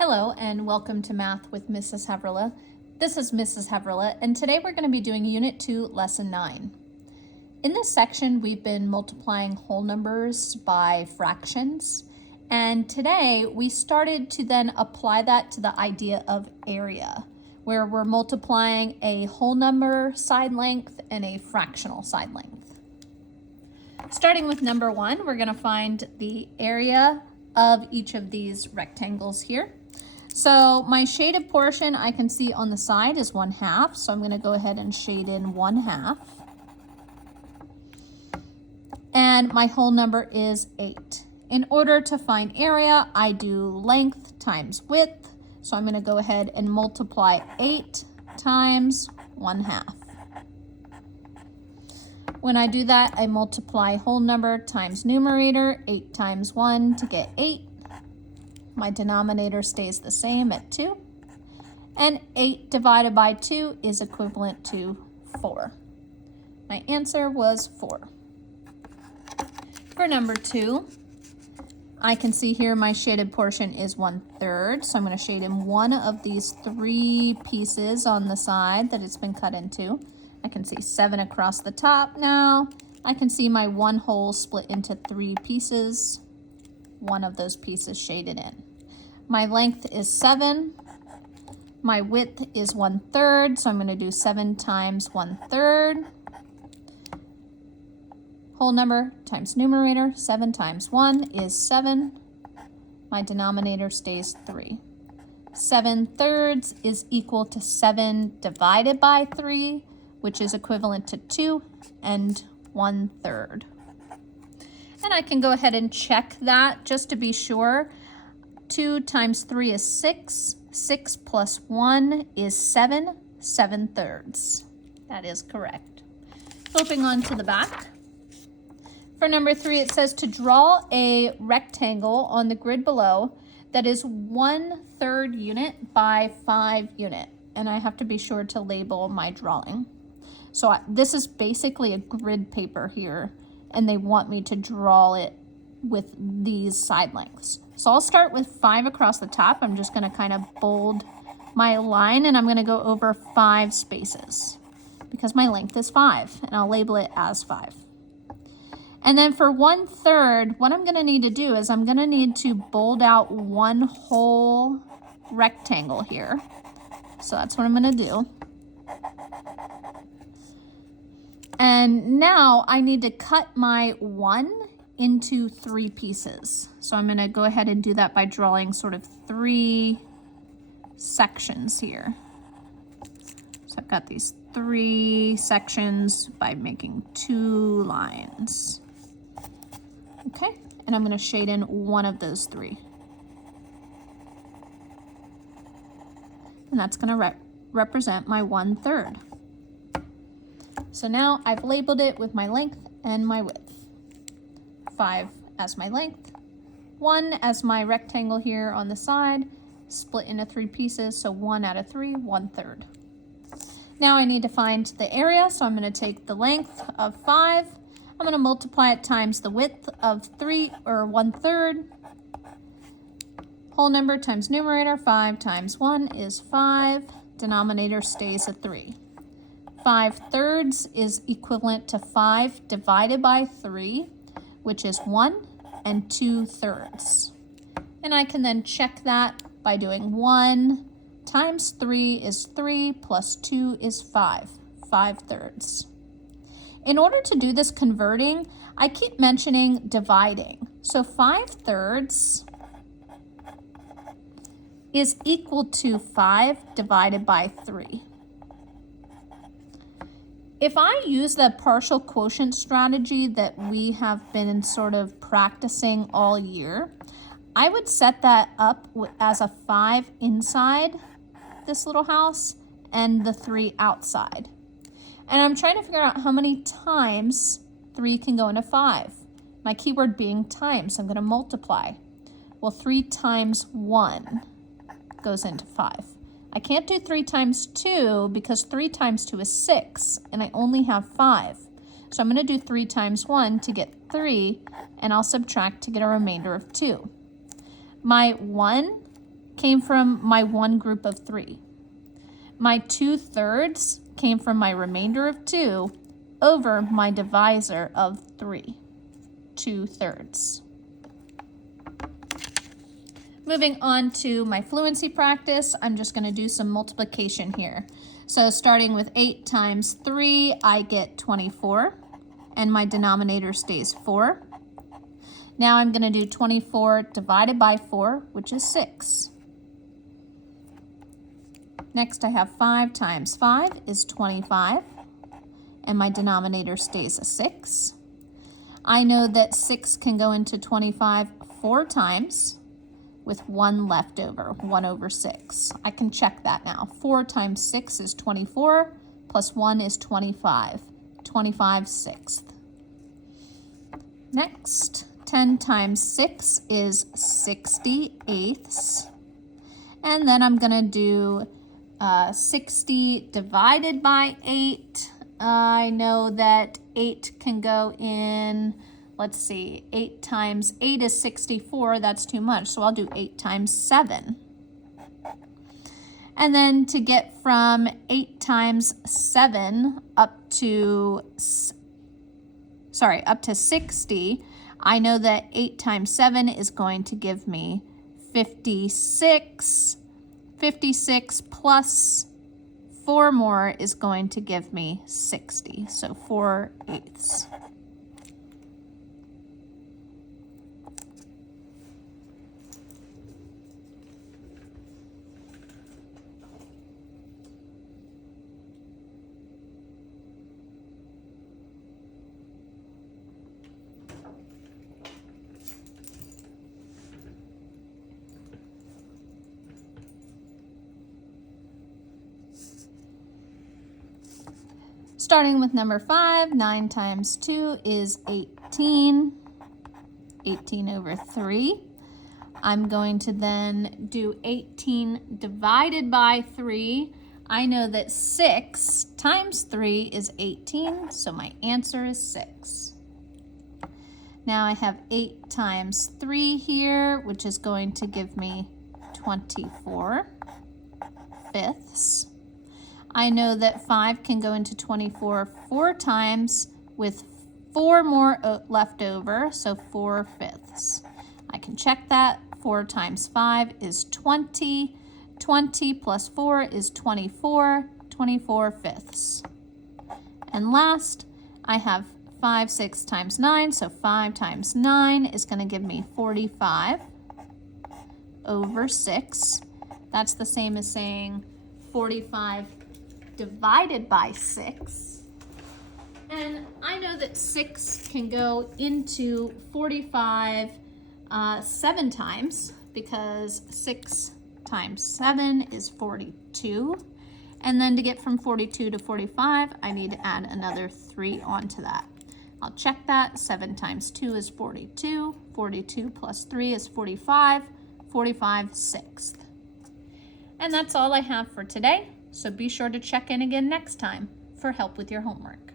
Hello and welcome to Math with Mrs. Havrilla. This is Mrs. Havrilla and today we're going to be doing Unit 2, Lesson 9. In this section we've been multiplying whole numbers by fractions, and today we started to then apply that to the idea of area, where we're multiplying a whole number side length and a fractional side length. Starting with number 1, we're going to find the area of each of these rectangles here. So my shaded portion I can see on the side is 1/2, so I'm going to go ahead and shade in 1/2. And my whole number is 8. In order to find area, I do length times width, so I'm going to go ahead and multiply 8 times 1/2. When I do that, I multiply whole number times numerator, 8 times 1 to get 8. My denominator stays the same at 2. And 8 divided by 2 is equivalent to 4. My answer was 4. For number 2, I can see here my shaded portion is 1/3. So I'm going to shade in one of these 3 pieces on the side that it's been cut into. I can see 7 across the top now. I can see my one hole split into 3 pieces. One of those pieces shaded in. My length is 7. My width is 1/3, so I'm going to do 7 times 1/3. Whole number times numerator, 7 times 1 is 7. My denominator stays 3. 7/3 is equal to 7 divided by 3, which is equivalent to 2 and 1/3. And I can go ahead and check that just to be sure. 2 times 3 is 6. 6 plus 1 is 7. 7/3. That is correct. Flipping on to the back. For number 3, it says to draw a rectangle on the grid below that is 1/3 unit by 5 unit. And I have to be sure to label my drawing. So this is basically a grid paper here, and they want me to draw it with these side lengths. So I'll start with 5 across the top. I'm just going to kind of bold my line, and I'm going to go over 5 spaces because my length is 5, and I'll label it as 5. And then for 1/3, what I'm going to need to do is I'm going to need to bold out one whole rectangle here. So that's what I'm going to do. And now I need to cut my 1 into 3 pieces. So I'm going to go ahead and do that by drawing sort of 3 sections here. So I've got these 3 sections by making 2 lines. Okay, and I'm going to shade in one of those 3. And that's going to represent my 1/3. So now I've labeled it with my length and my width. 5 as my length, 1 as my rectangle here on the side, split into 3 pieces, so 1 out of 3, 1/3. Now I need to find the area, so I'm going to take the length of 5, I'm going to multiply it times the width of 3, or 1/3. Whole number times numerator, 5 times 1 is 5, denominator stays at 3. 5/3 is equivalent to 5 divided by 3, which is 1 and 2/3. And I can then check that by doing 1 times 3 is 3 plus 2 is 5, 5/3. In order to do this converting, I keep mentioning dividing. So 5/3 is equal to 5 divided by 3. If I use the partial quotient strategy that we have been sort of practicing all year, I would set that up as a 5 inside this little house and the 3 outside. And I'm trying to figure out how many times 3 can go into 5. My keyword being times, so I'm going to multiply. Well, 3 times 1 goes into 5. I can't do 3 times 2 because 3 times 2 is 6, and I only have 5. So I'm going to do 3 times 1 to get 3, and I'll subtract to get a remainder of 2. My 1 came from my one group of 3. My 2/3 came from my remainder of 2 over my divisor of 3, 2/3. Moving on to my fluency practice, I'm just going to do some multiplication here. So starting with 8 times 3, I get 24, and my denominator stays 4. Now I'm going to do 24 divided by 4, which is 6. Next I have 5 times 5 is 25, and my denominator stays a 6. I know that 6 can go into 25 4 times, with 1 left over, 1 over 6. I can check that now. 4 times 6 is 24, plus 1 is 25. 25 sixths. Next, 10 times 6 is 60 eighths. And then I'm going to do 60 divided by 8. I know that 8 can go in, let's see, 8 times 8 is 64. That's too much, so I'll do 8 times 7. And then to get from 8 times 7 up to 60, I know that 8 times 7 is going to give me 56. 56 plus 4 more is going to give me 60, so 4 eighths. Starting with number 5, 9 times 2 is 18. 18 over 3. I'm going to then do 18 divided by 3. I know that 6 times 3 is 18, so my answer is 6. Now I have 8 times 3 here, which is going to give me 24 fifths. I know that 5 can go into 24 4 times with 4 more left over, so 4 fifths. I can check that. 4 times 5 is 20. 20 plus 4 is 24. 24 fifths. And last, I have 5, 6 times 9, so 5 times 9 is going to give me 45 over 6. That's the same as saying 45 divided by 6. And I know that 6 can go into 45 7 times, because 6 times 7 is 42. And then to get from 42 to 45, I need to add another 3 onto that. I'll check that. 7 times 2 is 42. 42 plus 3 is 45. 45 sixths. And that's all I have for today. So be sure to check in again next time for help with your homework.